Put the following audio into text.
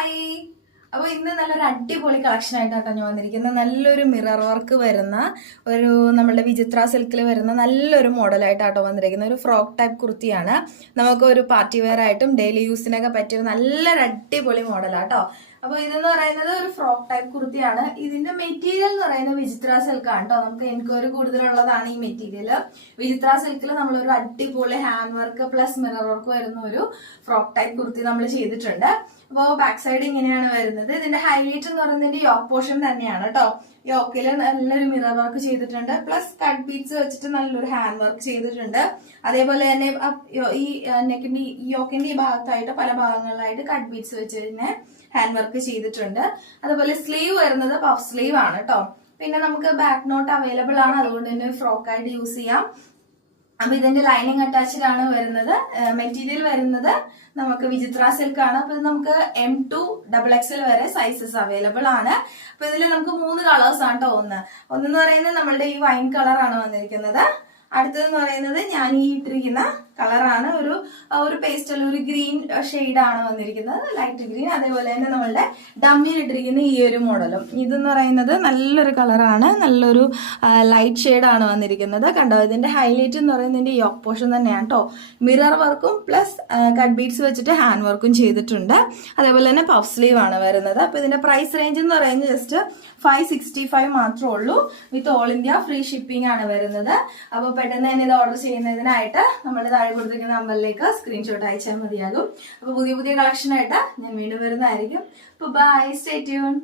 Hi. അപ്പോൾ ഇന്ന് നല്ലൊരു അടിപൊളി കളക്ഷൻ ആയിട്ടാണ് ഞാൻ വന്നിരിക്കുന്നത്. നല്ലൊരു മിറർ വർക്ക് വരുന്ന ഒരു നമ്മുടെ വിചിത്ര സിൽക്കിൽ വരുന്ന നല്ലൊരു മോഡലായിട്ടാട്ടോ വന്നിരിക്കുന്നത്. ഒരു ഫ്രോക്ക് ടൈപ്പ് കുർത്തിയാണ്. നമുക്ക് ഒരു പാർട്ടി വെയർ ആയിട്ടും ഡെയിലി യൂസിനൊക്കെ പറ്റിയ നല്ലൊരു അടിപൊളി മോഡലാട്ടോ. അപ്പൊ ഇതെന്ന് പറയുന്നത് ഒരു ഫ്രോക്ക് ടൈപ്പ് കുർത്തിയാണ്. ഇതിന്റെ മെറ്റീരിയൽ എന്ന് പറയുന്നത് വിചിത്ര സിൽക്ക് ആണ് കേട്ടോ. നമുക്ക് എൻക്വയറി കൂടുതലുള്ളതാണ് ഈ മെറ്റീരിയൽ. വിചിത്ര സിൽക്കിൽ നമ്മളൊരു അടിപൊളി hand work plus mirror work വരുന്ന ഒരു ഫ്രോക്ക് ടൈപ്പ് കുർത്തി നമ്മൾ ചെയ്തിട്ടുണ്ട്. അപ്പോൾ ബാക്ക് സൈഡ് ഇങ്ങനെയാണ് വരുന്നത്. ഇതിന്റെ ഹൈലൈറ്റ് എന്ന് പറയുന്നത് യോക്ക് പോർഷൻ തന്നെയാണ് കേട്ടോ. യോക്കില് നല്ലൊരു മിറർ വർക്ക് ചെയ്തിട്ടുണ്ട്, പ്ലസ് കട്ട് ബീഡ്സ് വെച്ചിട്ട് നല്ലൊരു ഹാൻഡ് വർക്ക് ചെയ്തിട്ടുണ്ട്. അതേപോലെ തന്നെ ഈ നെക്കിന്റെ യോക്കിന്റെ ഈ ഭാഗത്തായിട്ട് പല ഭാഗങ്ങളിലായിട്ട് കട്ട് ബീഡ്സ് വെച്ച് തന്നെ ഹാൻഡ് വർക്ക് ചെയ്തിട്ടുണ്ട്. അതുപോലെ സ്ലീവ് വരുന്നത് പഫ് സ്ലീവ് ആണ് കേട്ടോ. പിന്നെ നമുക്ക് ബാക്ക് നോട്ട് അവൈലബിൾ ആണ്, അതുകൊണ്ട് തന്നെ ഫ്രോക്ക് ആയിട്ട് യൂസ് ചെയ്യാം. അപ്പൊ ഇതിന്റെ ലൈനിങ് അറ്റാച്ച്ഡ് ആണ് വരുന്നത്. മെറ്റീരിയൽ വരുന്നത് നമുക്ക് വിചിത്ര സിൽക്ക് ആണ്. അപ്പൊ ഇത് നമുക്ക് M2 XXL വരെ സൈസസ് അവൈലബിൾ ആണ്. അപ്പൊ ഇതിൽ നമുക്ക് 3 കളേഴ്സ് ആണ് കേട്ടോ. ഒന്നെന്ന് പറയുന്നത് നമ്മളുടെ ഈ വൈൻ കളറാണ് വന്നിരിക്കുന്നത്. അടുത്തതെന്ന് പറയുന്നത് ഞാൻ ഈ ഇട്ടിരിക്കുന്ന കളറാണ്, ഒരു പേസ്റ്റൽ ഒരു ഗ്രീൻ ഷെയ്ഡാണ് വന്നിരിക്കുന്നത്, ലൈറ്റ് ഗ്രീൻ. അതേപോലെ തന്നെ നമ്മളുടെ ഡമ്മിൽ ഇട്ടിരിക്കുന്ന ഈ ഒരു മോഡലും ഇതെന്ന് പറയുന്നത് നല്ലൊരു കളറാണ്, നല്ലൊരു ലൈറ്റ് ഷെയ്ഡാണ് വന്നിരിക്കുന്നത്. കണ്ടോ, ഇതിന്റെ ഹൈലൈറ്റ് എന്ന് പറയുന്നതിന്റെ യോക്ക് പോർഷൻ തന്നെയാണ് കേട്ടോ. മിറർ വർക്കും പ്ലസ് കട്ട് ബീഡ്സ് വെച്ചിട്ട് ഹാൻഡ് വർക്കും ചെയ്തിട്ടുണ്ട്. അതേപോലെ തന്നെ പഫ് സ്ലീവ് ആണ് വരുന്നത്. അപ്പൊ ഇതിന്റെ പ്രൈസ് റേഞ്ച് എന്ന് പറയുന്നത് ജസ്റ്റ് 565 മാത്രമേ ഉള്ളൂ. With all India free shipping ആണ് വരുന്നത്. അപ്പൊ പെട്ടെന്ന് തന്നെ ഇത് ഓർഡർ ചെയ്യുന്നതിനായിട്ട് നമ്മുടെ താഴെ കൊടുത്തിരിക്കുന്ന നമ്പറിലേക്ക് സ്ക്രീൻഷോട്ട് അയച്ചാൽ മതിയാകും. അപ്പൊ പുതിയ കളക്ഷൻ ആയിട്ട് ഞാൻ വീണ്ടും വരുന്നതായിരിക്കും. അപ്പൊ ബൈ, സ്റ്റേ ട്യൂൺ.